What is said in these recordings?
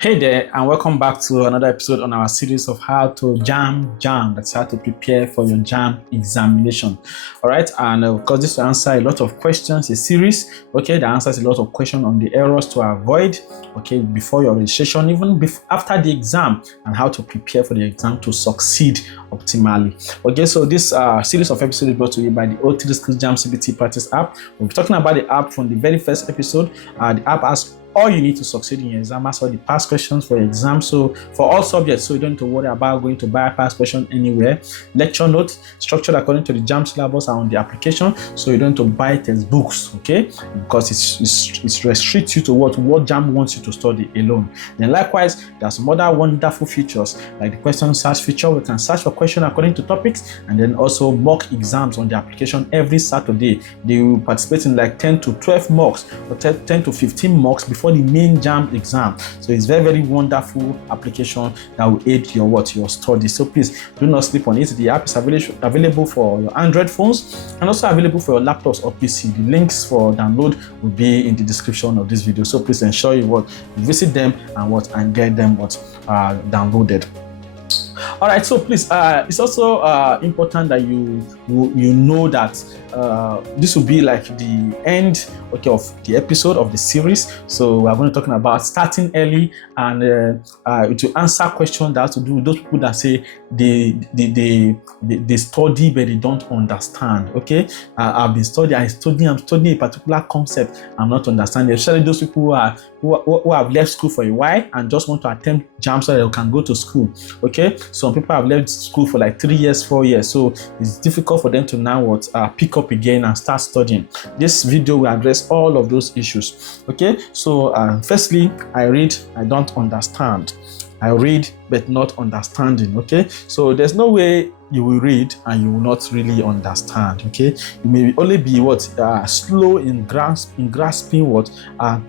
Hey there, and welcome back to another episode on our series of how to JAMB. That's how to prepare for your JAMB examination. All right, and of course, this will answer a lot of questions, a series, okay, that answers a lot of questions on the errors to avoid, okay, before your registration, even after the exam, and how to prepare for the exam to succeed optimally. Okay, so this series of episodes is brought to you by the O3SCHOOLS JAMB CBT practice app. We'll be talking about the app from the very first episode. The app has all you need to succeed in your exam, as well the past questions for your exam, so for all subjects, so you don't need to worry about going to buy a past question anywhere. Lecture notes structured according to the JAMB syllabus are on the application, so you don't need to buy textbooks, okay, because it restricts you to what JAMB wants you to study alone. Then likewise, there are some other wonderful features like the question search feature. We can search for question according to topics, and then also mock exams on the application every Saturday. They will participate in like 10 to 12 mocks or 10 to 15 mocks before the main JAMB exam. So it's very wonderful application that will aid your study. So please do not sleep on it. The app is available for your Android phones and also available for your laptops or PC. The links for download will be in the description of this video. So please ensure you visit them and get them downloaded. All right, so please, it's also important that you know that this will be like the end, okay, of the episode of the series. So we're going to be talking about starting early and to answer questions that have to do with those people that say they study but they don't understand. Okay, I'm studying a particular concept, I'm not understanding. Especially those people who have left school for a while and just want to attempt JAMB so that they can go to school. Okay, some people have left school for like 3 years, 4 years, so it's difficult for them to now pick up again and start studying. This video will address all of those issues. Okay, so firstly, I read, I don't understand. I read but not understanding. Okay, so there's no way you will read and you will not really understand. Okay, you may only be slow in grasping what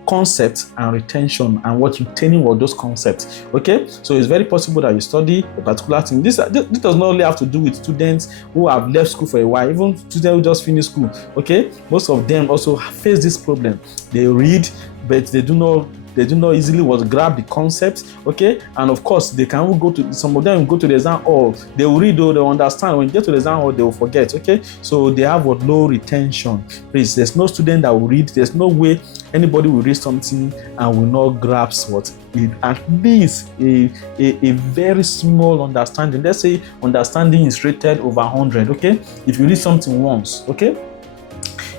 concepts and retention and retaining those concepts. Okay, so it's very possible that you study a particular thing. This does not only have to do with students who have left school for a while, even students who just finished school. Okay, most of them also face this problem. They read but they do not easily grab the concepts, okay, and of course they can go to, some of them will go to the exam hall, they will read or they understand. When you get to the exam hall, they will forget. Okay, so they have low retention. Please, there's no student that will read, there's no way anybody will read something and will not grasp at least a very small understanding. Let's say understanding is rated over 100. Okay, if you read something once, okay,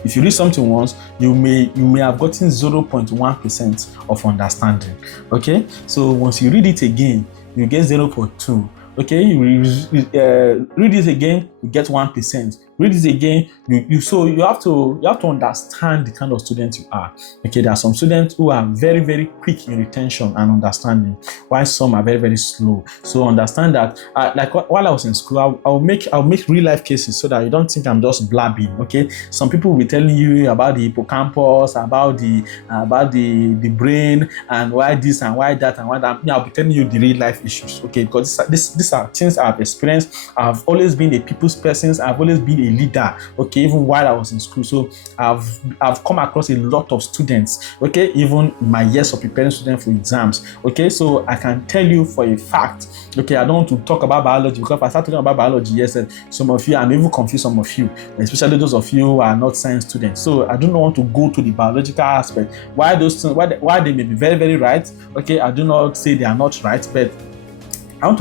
if you read something once, you may have gotten 0.1% of understanding. Okay, so once you read it again, you get 0.2. Okay, you read it again, you get 1%. Read it again, you have to understand the kind of student you are. Okay, there are some students who are very quick in retention and understanding, while some are very slow. So understand that. Like while I was in school, I'll make real life cases so that you don't think I'm just blabbing. Okay, some people will be telling you about the hippocampus, about the brain, and why this and why that and why that. I'll be telling you the real life issues. Okay, because these are things I've experienced. I've always been a people's person. I've always been a leader, okay, even while I was in school. So I've come across a lot of students, okay, even in my years of preparing students for exams. Okay, so I can tell you for a fact, okay, I don't want to talk about biology because if I start talking about biology, yes, some of you, I'm even confused, some of you, especially those of you who are not science students. So I do not want to go to the biological aspect. Why they may be very right, okay, I do not say they are not right, but I want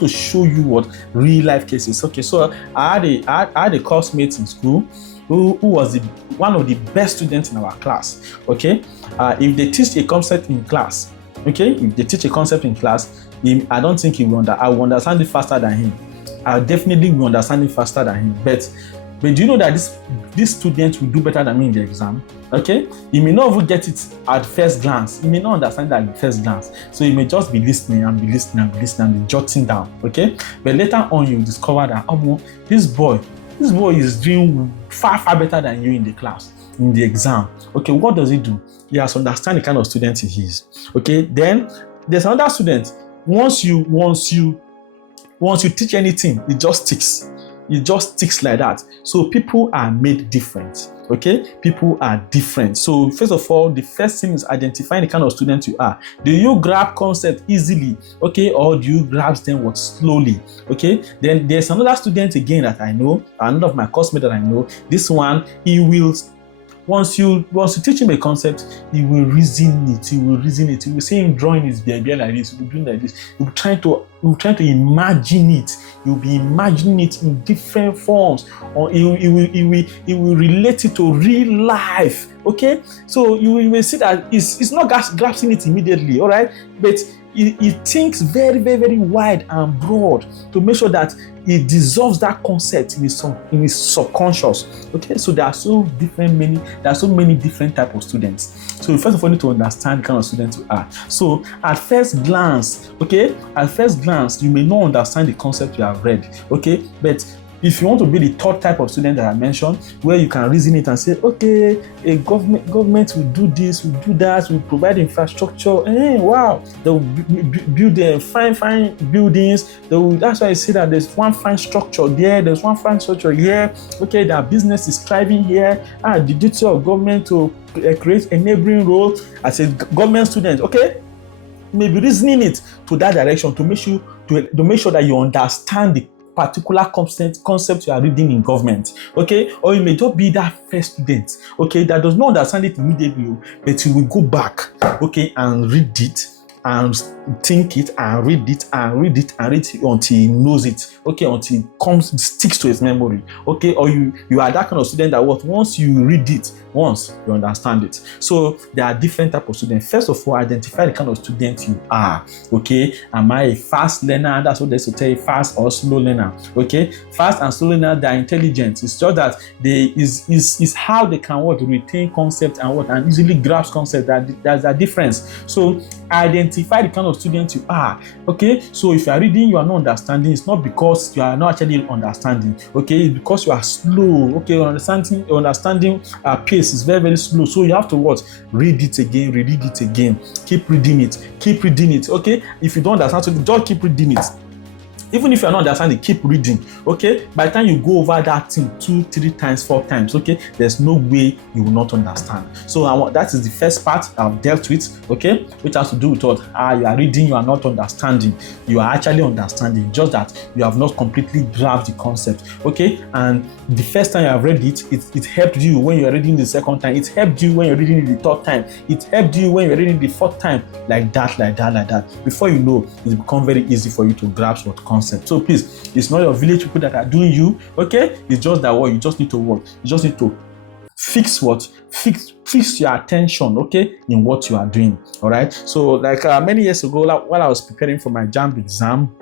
to show you what real life cases. Okay, so I had a classmate in school who was one of the best students in our class. Okay, if they teach a concept in class, okay, I don't think I will understand it faster than him. I definitely will understand it faster than him. But do you know that this student will do better than me in the exam? Okay, you may not even get it at first glance. You may not understand that at first glance. So you may just be listening and be jotting down. Okay, but later on you discover that this boy is doing far better than you in the class, in the exam. Okay, what does he do? He has to understand the kind of student he is. Okay, then there's another student. Once you teach anything, it just sticks. it just sticks like that. So people are made different. Okay, people are different. So first of all, the first thing is identifying the kind of student you are. Do you grab concept easily, okay, or do you grasp them slowly? Okay, then there's another student again that I know, another of my classmates that I know. This one, he will, once you teach him a concept, he will reason it. He will say him drawing his behavior like this, he will be doing like this. He will try to imagine it. He will be imagining it in different forms, or he will relate it to real life. Okay, so you will see that it's not grasping it immediately, all right, but he thinks very, very, very wide and broad to make sure that he dissolves that concept in his subconscious. Okay, so there are so many different types of students. So first of all, you need to understand the kind of student you are. So at first glance, you may not understand the concept you have read. Okay, but if you want to be the third type of student that I mentioned, where you can reason it and say, okay, a government will do this, will do that, will provide infrastructure. Wow, they will build fine buildings. That's why I say that there's one fine structure there, there's one fine structure here. Okay, their business is thriving here. The duty of government to create a neighboring role as a government student. Okay, maybe reasoning it to that direction to make sure that you understand the particular concept you are reading in government. Okay, or you may just be that first student, okay, that does not understand it immediately, but you will go back, okay, and read it and think it and read it until he knows it, okay, until it sticks to his memory. Okay, or you are that kind of student that once you read it once, you understand it. So there are different types of students. First of all, identify the kind of student you are. Okay, am I a fast learner? That's what they used to tell you, fast or slow learner. Okay, fast and slow learner, they are intelligent. It's just that is how they can retain concept and easily grasp concept. There's a difference. So identify the kind of student you are. Okay, so if you are reading, you are not understanding, it's not because you are not actually understanding. Okay, it's because you are slow. Okay, understanding pace is very, very slow. So you have to read it again, keep reading it. Okay, if you don't understand, so just keep reading it. Even if you're not understanding, keep reading. Okay, by the time you go over that thing 2, 3 times, 4 times, okay, there's no way you will not understand. So that is the first part I've dealt with, okay, which has to do with what you are reading, you are not understanding. You are actually understanding, just that you have not completely grasped the concept. Okay, and the first time you have read it helped you when you are reading the second time, it helped you when you're reading it the third time, it helped you when you're reading it the fourth time, like that. Before you know, it becomes very easy for you to grasp what concept. So please, it's not your village people that are doing you, okay? It's just that you just need to work. You just need to fix your attention, okay, in what you are doing. All right. So like many years ago, while I was preparing for my JAMB exam,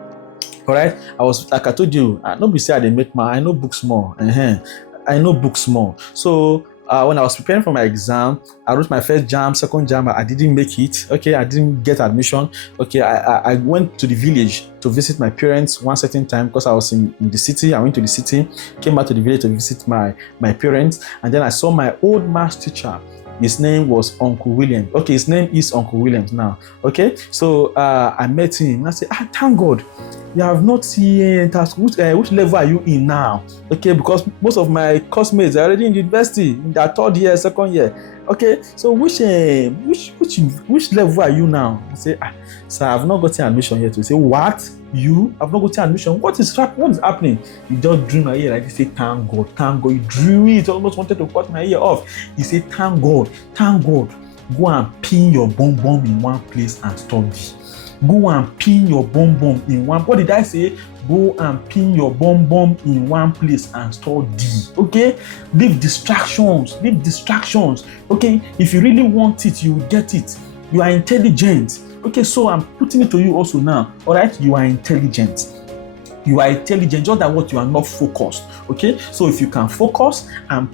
all right, I was, like I told you, nobody said I make I know books more. I know books more. So when I was preparing for my exam, I wrote my first JAMB, second JAMB. I didn't make it. Okay, I didn't get admission. Okay, I went to the village to visit my parents one certain time because I was in the city. I went to the city, came back to the village to visit my parents, and then I saw my old maths teacher. His name was Uncle William. Okay, his name is Uncle Williams now. Okay, so I met him and I said, thank God, you have not seen which level are you in now? Okay, because most of my classmates are already in university, in their third year, second year. Okay, so which level are you now? I say, sir, I have not gotten admission yet. We say, what? You have not gotten admission? What is happening? He just drew my ear like this. Say, thank God. He drew it. Almost wanted to cut my ear off. He said, thank God. Go and pin your bum in one place and study. Go and pin your bum in one. What did I say? Go and pin your bum in one place and study. Okay? Leave distractions. Okay? If you really want it, you will get it. You are intelligent. Okay, so I'm putting it to you also now. All right? You are intelligent. Just that you are not focused. Okay? So if you can focus and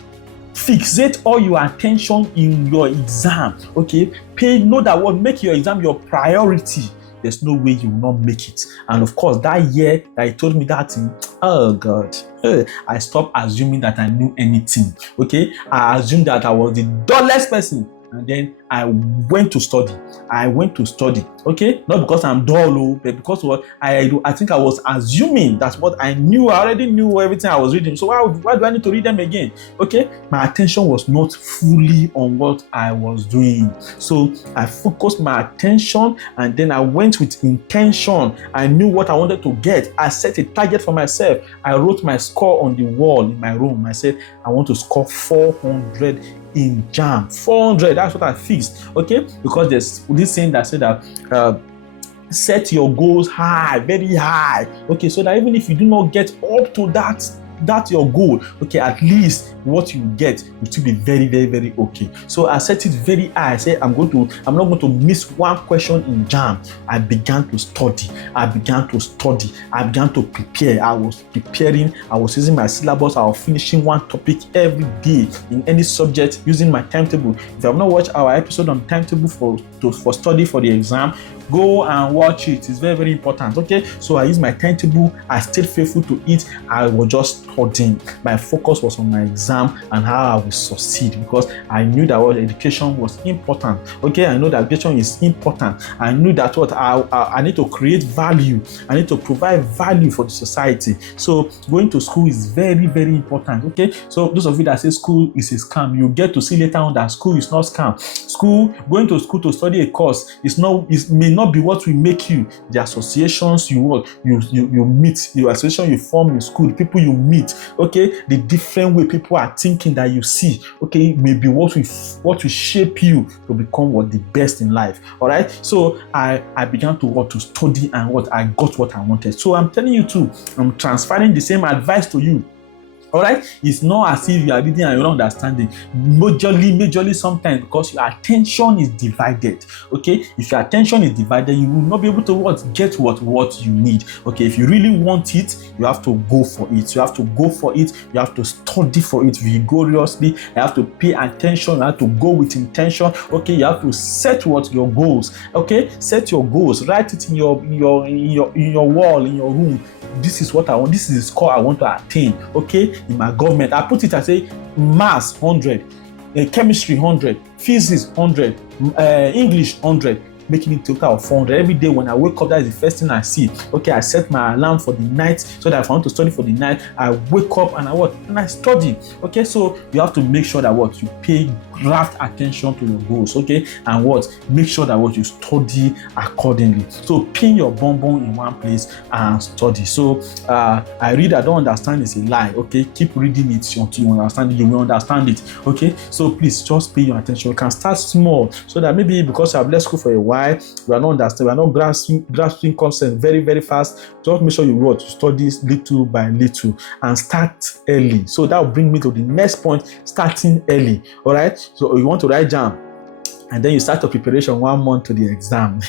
fixate all your attention in your exam, okay? Know that make your exam your priority. There's no way you will not make it. And of course, that year that he told me that thing, oh God, I stopped assuming that I knew anything. Okay, I assumed that I was the dullest person, and then I went to study. Okay, not because I'm dull, but because what I think I was assuming that's what I knew. I already knew everything I was reading. So why do I need to read them again? Okay, my attention was not fully on what I was doing. So I focused my attention, and then I went with intention. I knew what I wanted to get. I set a target for myself. I wrote my score on the wall in my room. I said I want to score 400 in JAMB. 400, that's what I fixed. Okay, because there's this saying that said that set your goals high, very high. Okay, so that even if you do not get up to that's your goal, okay, at least what you get will still be very, very, very okay. So I set it very high. I said I'm not going to miss one question in JAMB. I began to study. I began to prepare. I was preparing. I was using my syllabus. I was finishing one topic every day in any subject using my timetable. If you have not watched our episode on timetable for study for the exam, go and watch it. It's very, very important. Okay, so I used my timetable. I stayed faithful to it. I was just studying. My focus was on my exam and how I would succeed, because I knew that education was important. Okay, I know that education is important. I knew that I need to create value. I need to provide value for the society. So going to school is very, very important. Okay, so those of you that say school is a scam, you get to see later on that school is not scam. Going to school to study a course may not be what will make you. The associations you meet, your association you form in school, the people you meet, okay, the different way people are thinking that you see, okay, maybe what will shape you to become the best in life. All right, so I began to study, and I got what I wanted. So I'm telling you too, I'm transferring the same advice to you. All right, it's not as if you are reading and you're not understanding. Majorly sometimes, because your attention is divided. Okay, if your attention is divided, you will not be able to get what you need. Okay, if you really want it, you have to go for it. You have to study for it vigorously. You have to pay attention. You have to go with intention. Okay, you have to set your goals. Okay, set your goals. Write it in your wall in your room. This is what I want. This is the score I want to attain. Okay, in my government, I put it. I say maths 100, chemistry 100, physics 100, English 100, making it total of 400 every day. When I wake up, that is the first thing I see. Okay, I set my alarm for the night so that if I want to study for the night, I wake up and I study. Okay, so you have to make sure that you pay rapt attention to your goals. Okay, and make sure that you study accordingly. So pin your bonbon in one place and study. So I read, I don't understand is a lie. Okay, keep reading it until you understand it. You will understand it. Okay, so please just pay your attention. You can start small, so that maybe because you have left school for a while, we are not understanding, we are not grasping concepts very, very fast. Just make sure you study little by little and start early. So that will bring me to the next point: starting early. All right, so you want to write JAMB, and then you start your preparation 1 month to the exam.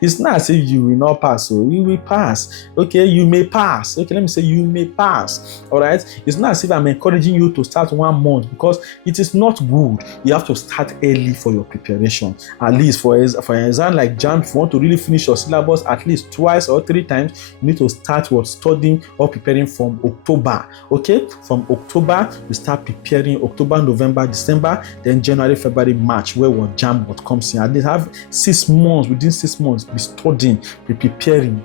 It's not as if you will not pass, so you will pass. Okay, you may pass. Okay, let me say you may pass. All right, it's not as if I'm encouraging you to start 1 month, because it is not good. You have to start early for your preparation. At least for an exam like JAMB, if you want to really finish your syllabus at least 2 or 3 times, you need to start studying or preparing from October. Okay, from October you start preparing. October, November, December, then January, February, March, where JAMB what comes in. And they have 6 months. Within 6 months, be studying, be preparing.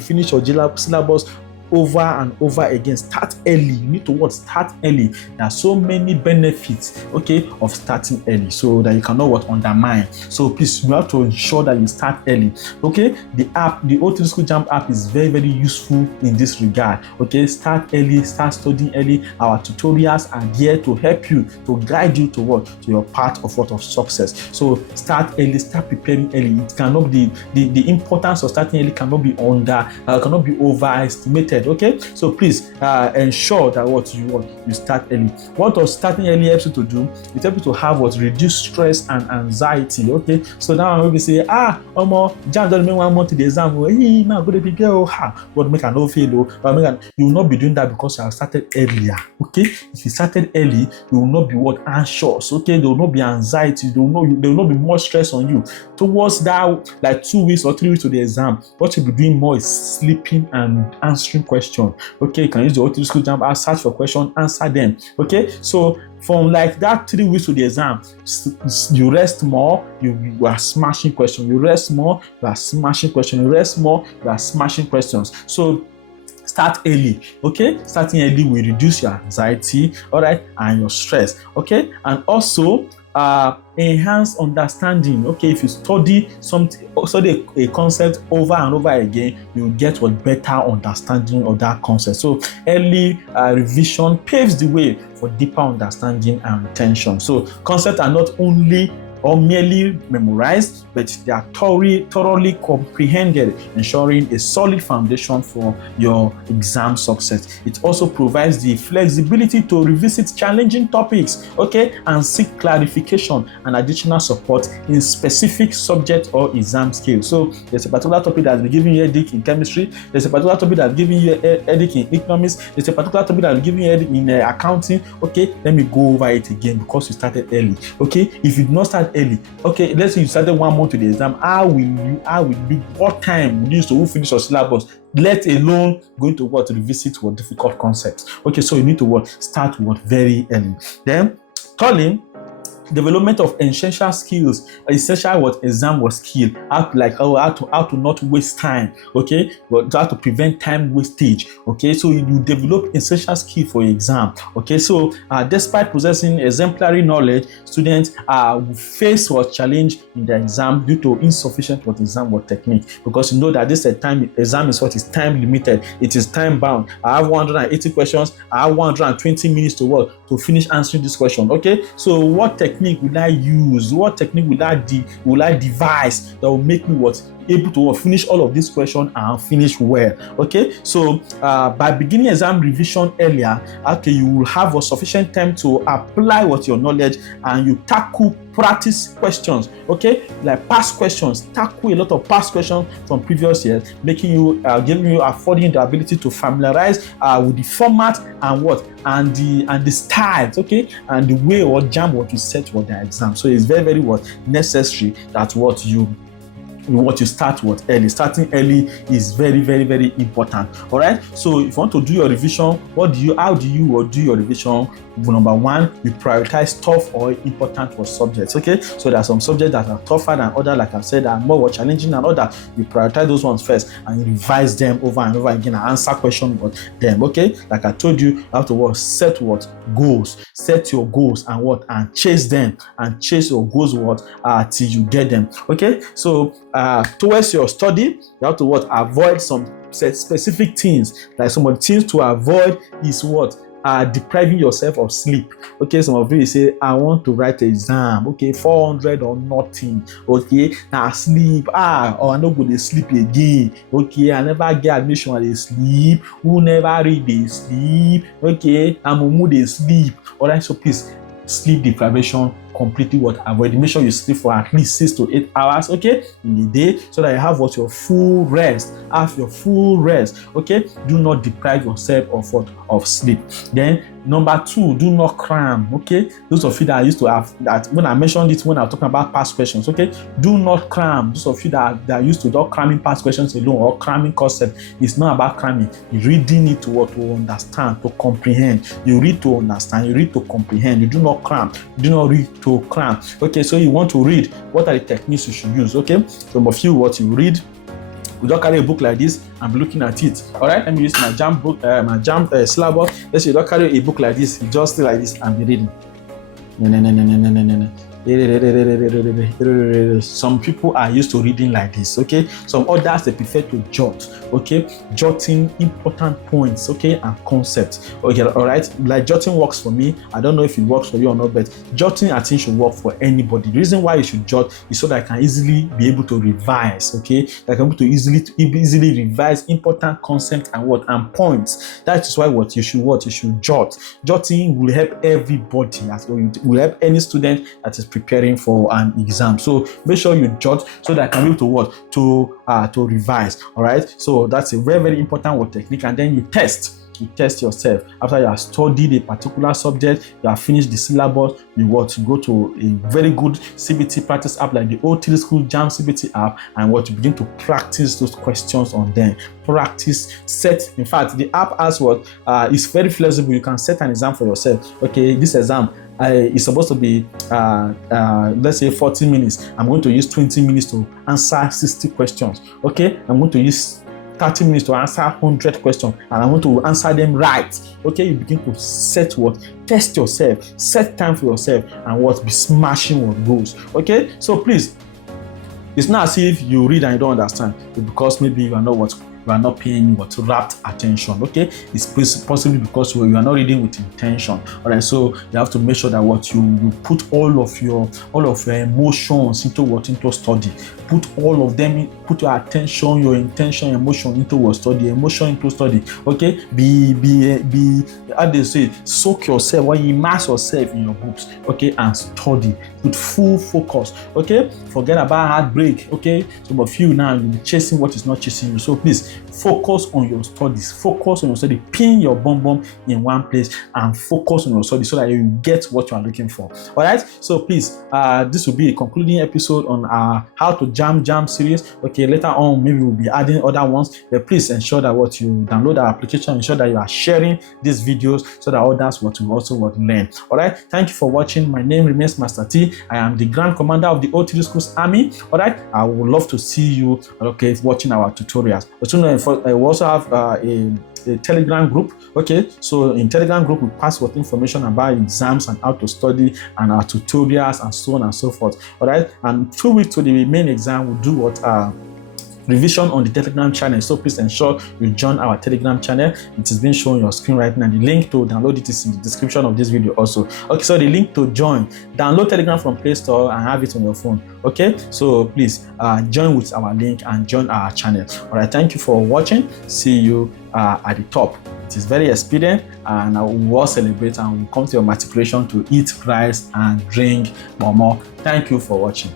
Finish your syllabus over and over again. Start early. You need to start early. There are so many benefits, okay, of starting early, so that you cannot undermine. So please, you have to ensure that you start early. Okay, the O3SCHOOLS JAMB app is very, very useful in this regard. Okay, start early, start studying early. Our tutorials are there to help you, to guide you to your path of success. So start early, start preparing early. It cannot be the importance of starting early cannot be overestimated. Okay, so please ensure that you start early. What does starting early helps you to do? It helps you to have reduce stress and anxiety. Okay, so now when we say JAMB don't make 1 month to the exam, now go to prepare, but make an fail, you will not be doing that because you have started earlier. Okay, if you started early, you will not be anxious. Okay, there will not be anxiety. There will not be more stress on you towards that, like 2 weeks or 3 weeks to the exam. What you'll be doing more is sleeping and answering question. Okay, you can use the O3SCHOOLS JAMB app, search for question, answer them. Okay, so from like that 3 weeks to the exam, you rest more, you are smashing questions. You rest more, you are smashing questions. You rest more, you are smashing questions. So start early, okay? Starting early will reduce your anxiety, all right, and your stress, okay? And also enhance understanding. Okay, if you study a concept over and over again, you get what better understanding of that concept. So early revision paves the way for deeper understanding and retention. So concepts are not only or merely memorized, but they are thoroughly comprehended, ensuring a solid foundation for your exam success. It also provides the flexibility to revisit challenging topics, okay, and seek clarification and additional support in specific subject or exam skills. So there's a particular topic that's been giving you a headache in chemistry, there's a particular topic that's giving you a headache in economics, there's a particular topic that's giving you a headache in accounting. Okay, let me go over it again because you started early. Okay, if you did not start early, okay, let's say you started 1 month to the exam, what time will you use to finish your syllabus, let alone going to revisit difficult concepts? Okay, so you need to start very early. Then thirdly, development of essential skills, essential exam skill, how to not waste time, okay, how to prevent time wastage. Okay, so you develop essential skill for your exam. Okay, so despite possessing exemplary knowledge, students will face challenge in the exam due to insufficient exam technique, because you know that this exam is time limited, it is time bound. I have 180 questions, I have 120 minutes to finish answering this question. Okay, so what technique will I use? What technique will I devise that will make me able to finish all of these questions and finish well? Okay, so by beginning exam revision earlier, okay, you will have sufficient time to apply your knowledge, and you tackle practice questions, okay, like past questions, tackle a lot of past questions from previous years, affording the ability to familiarize with the format and the styles, okay, and the way JAMB to set the exam. So it's very, very necessary that you start early. Starting early is very, very, very important. All right, so if you want to do your revision, how do you do your revision? Number one, you prioritize tough or important subjects. Okay, so there are some subjects that are tougher than others, like I said, and more challenging than others. You prioritize those ones first and you revise them over and over again and answer questions about them. Okay, like I told you have to set goals, set your goals and chase them, and chase your goals till you get them. Okay, so towards your study, you have to avoid some specific things. Like some of the things to avoid is depriving yourself of sleep. Okay, some of you say, I want to write an exam, okay, 400 or nothing. Okay, now sleep, or I no go to sleep again. Okay, I never get admission, I sleep. Who never read, they sleep. Okay, I'm mumu, they sleep. All right, so please, sleep deprivation completely avoid. Make sure you sleep for at least 6 to 8 hours, okay, in the day, so that you have your full rest. Have your full rest. Okay, do not deprive yourself of sleep. Then number 2, do not cram. Okay, those of you that used to have that, when I mentioned it when I was talking about past questions, okay, do not cram. Those of you that used to not cramming past questions alone or cramming concept, it's not about cramming. You really need to understand, to comprehend. You read to understand, you read to comprehend. You do not cram. You do not read to cram. Okay, so you want to read, what are the techniques you should use? Okay, some of you you read, you don't carry a book like this and be looking at it. All right, let me use my JAMB book, my JAMB syllabus. Let's say you don't carry a book like this, you just stay like this and be reading. Some people are used to reading like this. Okay, some others they prefer to jot. Okay, jotting important points, okay, and concepts. Okay, all right, like jotting works for me. I don't know if it works for you or not, but jotting I think should work for anybody. The reason why you should jot is so that I can easily be able to revise. Okay, I can be able to easily revise important concepts and points. That is why you should jot. Jotting will help everybody, as well. It will help any student that is preparing for an exam. So make sure you jot so that I can be able to revise. All right, so that's a very, very important technique. And then you test yourself after you have studied a particular subject, you have finished the syllabus. You go to a very good CBT practice app like the O3SCHOOLS JAMB CBT app, and you begin to practice those questions on them. In fact, the app is very flexible. You can set an exam for yourself. Okay, this exam it's supposed to be let's say 40 minutes. I'm going to use 20 minutes to answer 60 questions. Okay, I'm going to use 30 minutes to answer 100 questions, and I want to answer them right. Okay, you begin to set what? Test yourself, set time for yourself, and what? Be smashing what goes. Okay, so please, it's not as if you read and you don't understand, because maybe you are not paying what rapt attention. Okay, it's possibly because you are not reading with intention. All right, so you have to make sure that what you put all of your emotions into study. Put all of them, put your attention, your intention, emotion into your study, emotion into study. Okay, be how they say, soak yourself or immerse yourself in your books. Okay, and study with full focus. Okay, forget about heartbreak. Okay, some of you now you'll be chasing what is not chasing you. So please focus on your studies. Focus on your study. Pin your bum in one place and focus on your study so that you get what you are looking for. All right. So please, this will be a concluding episode on how to JAMB series. Okay, later on maybe we'll be adding other ones, but please ensure that what you download our application, ensure that you are sharing these videos so that others will also learn. All right, thank you for watching. My name remains Master T. I am the Grand Commander of the O3 Schools Army. All right, I would love to see you watching our tutorials. We also have a Telegram group. Okay, so in Telegram group we pass what information about exams and how to study and our tutorials and so on and so forth. All right, and 2 weeks to the main exam we'll do what revision on the Telegram channel. So please ensure you join our Telegram channel. It is being shown on your screen right now. The link to download it is in the description of this video also. Okay, so the link to join, download Telegram from Play Store and have it on your phone. Okay, so please join with our link and join our channel. All right, thank you for watching. See you at the top. It is very expedient, and I will celebrate and we'll come to your matriculation to eat rice and drink more. Thank you for watching.